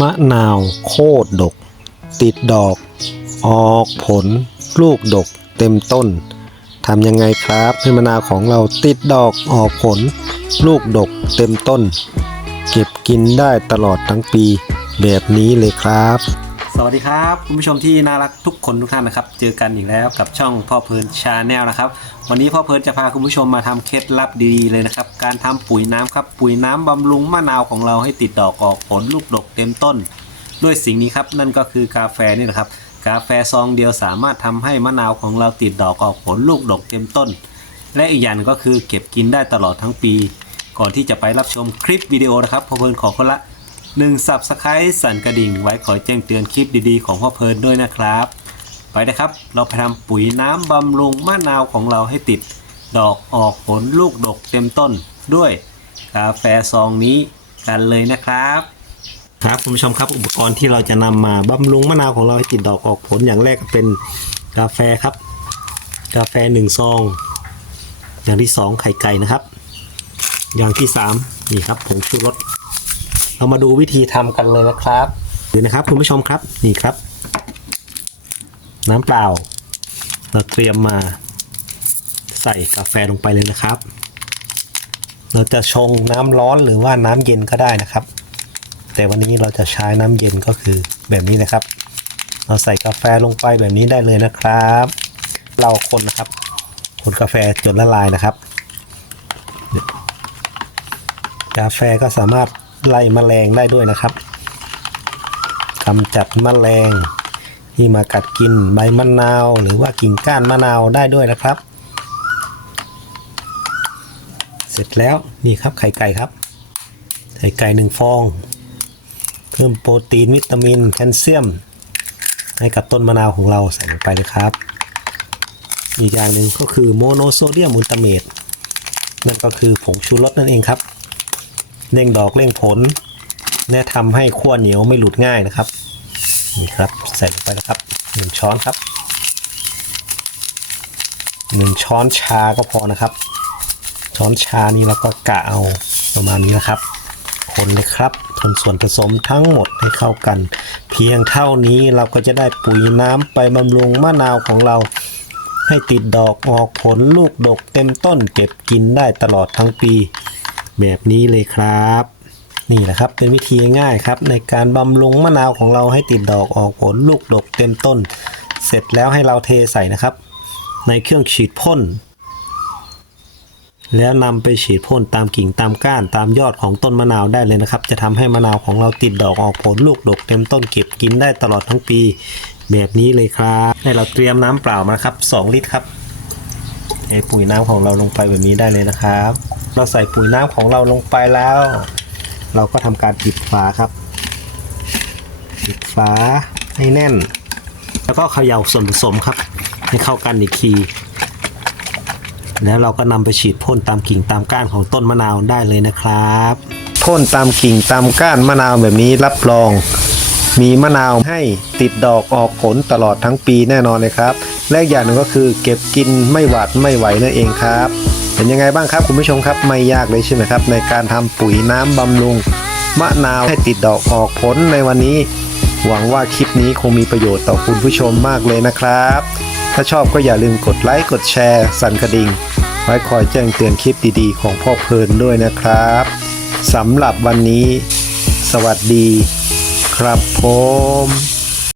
มะนาวโคตรดก ติดดอก ออกผล ลูกดก เต็มต้นทำยังไงครับให้มะนาวของเราติดดอกออกผล ลูกดก เต็มต้น เก็บกินได้ตลอดทั้งปีแบบนี้เลยครับ สวัสดีครับคุณผู้ชมที่น่ารักทุกคนทุกท่านนะครับ เจอกันอีกแล้วกับช่องพ่อเพลินชาแนลนะครับ วันนี้พ่อเพลินจะพาคุณผู้ชมมาทำเคล็ดลับดีๆเลยนะครับ การทำปุ๋ยน้ำครับ ปุ๋ยน้ำบำรุงมะนาวของเราให้ติดดอกออกผลลูกดกเต็มต้น ด้วยสิ่งนี้ครับนั่นก็คือกาแฟนี่นะครับ กาแฟซองเดียวสามารถทำให้มะนาวของเราติดดอกออกผลลูกดกเต็มต้น และอีกอย่างก็คือเก็บกินได้ตลอดทั้งปี ก่อนที่จะไปรับชมคลิปวิดีโอนะครับพ่อเพลินขอคนละ 1 Subscribe สั่นกระดิ่งไว้คอยแจ้งเตือนคลิปดีๆ ของพ่อเพลินด้วยนะครับ ไปนะครับ เราไปทำปุ๋ยน้ำบำรุงมะนาวของเราให้ติด ดอกออกผลลูกดกเต็มต้นด้วยกาแฟซองนี้กันเลยนะครับ ครับคุณผู้ชมครับอุปกรณ์ที่เราจะนำมาบำรุงมะนาวของเราให้ติดดอกออกผลอย่างแรกเป็นกาแฟครับ กาแฟหนึ่งซองอย่างที่สองไข่ไก่นะครับ อย่างที่สามนี่ครับผงชูรส เรามาดูวิธีทำกันเลยนะครับดูนะครับคุณผู้ชมครับนี่ครับ น้ำเปล่า เราเตรียมมาใส่กาแฟลงไปเลยนะครับ เราจะชงน้ำร้อนหรือว่าน้ำเย็นก็ได้นะครับ แต่วันนี้เราจะใช้น้ำเย็นก็คือแบบนี้นะครับ เราใส่กาแฟลงไปแบบนี้ได้เลยนะครับ เราคนนะครับ คนกาแฟจนละลายนะครับ กาแฟก็สามารถ ไล่แมลงได้ด้วยนะครับกำจัดแมลงที่มากัดกินใบมะนาว หรือว่ากิ่งก้านมะนาวได้ด้วยนะครับ เสร็จแล้วนี่ครับไข่ไก่ครับ ไข่ไก่หนึ่งฟอง เพิ่มโปรตีนวิตามินแคลเซียม ให้กับต้นมะนาวของเราใส่ลงไปเลยครับอีกอย่างหนึ่งก็คือโมโนโซเดียมอุลตาเมตนั่นก็คือผงชูรสนั่นเองครับ เร่งดอกเร่งผลและทำให้ขั้วเหนียวไม่หลุดง่ายนะครับ นี่ครับใส่ลงไปนะครับหนึ่งช้อนครับหนึ่งช้อนชาก็พอนะครับ ช้อนชานี้เราก็กะเอาประมาณนี้นะครับ คนเลยครับคนส่วนผสมทั้งหมดให้เข้ากัน เพียงเท่านี้เราก็จะได้ปุ๋ยน้ำไปบำรุงมะนาวของเรา ให้ติดดอกออกผลลูกดกเต็มต้นเก็บกินได้ตลอดทั้งปี แบบนี้เลยครับ นี่แหละครับเป็นวิธีง่ายครับ ในการบำรุงมะนาวของเราให้ติดดอกออกผลลูกดกเต็มต้น เสร็จแล้วให้เราเทใส่นะครับ ในเครื่องฉีดพ่นแล้วนำไปฉีดพ่นตามกิ่งตามก้านตามยอดของต้นมะนาวได้เลยนะครับ จะทำให้มะนาวของเราติดดอกออกผลลูกดกเต็มต้นเก็บกินได้ตลอดทั้งปี แบบนี้เลยครับให้เราเตรียมน้ำเปล่ามาครับ 2 ลิตรครับเทปุ๋ยน้ำของเราลงไปแบบนี้ได้เลยนะครับ เราใส่ปุ๋ยน้ำของเราลงไปแล้ว เราก็ทำการปิดฝาครับ ปิดฝาให้แน่น แล้วก็เขย่าส่วนผสมครับ ให้เข้ากันอีกที แล้วเราก็นำไปฉีดพ่นตามกิ่งตามก้านของต้นมะนาวได้เลยนะครับพ่นตามกิ่งตามก้านมะนาวแบบนี้รับรอง มีมะนาวให้ติดดอกออกผลตลอดทั้งปีแน่นอนเลยครับ และอีกอย่างหนึ่งก็คือเก็บกินไม่หวาดไม่ไหวนั่นเองครับ เป็นยังไงบ้างครับคุณผู้ชมครับไม่ยากเลยใช่ไหมครับ ในการทำปุ๋ยน้ำบำรุงมะนาวให้ติดดอกออกผลในวันนี้ หวังว่าคลิปนี้คงมีประโยชน์ต่อคุณผู้ชมมากเลยนะครับ ถ้าชอบก็อย่าลืมกดไลค์กดแชร์สั่นกระดิ่งไว้คอยแจ้งเตือนคลิปดีๆ ของพ่อเพลินด้วยนะครับสำหรับวันนี้ สวัสดี ครับผม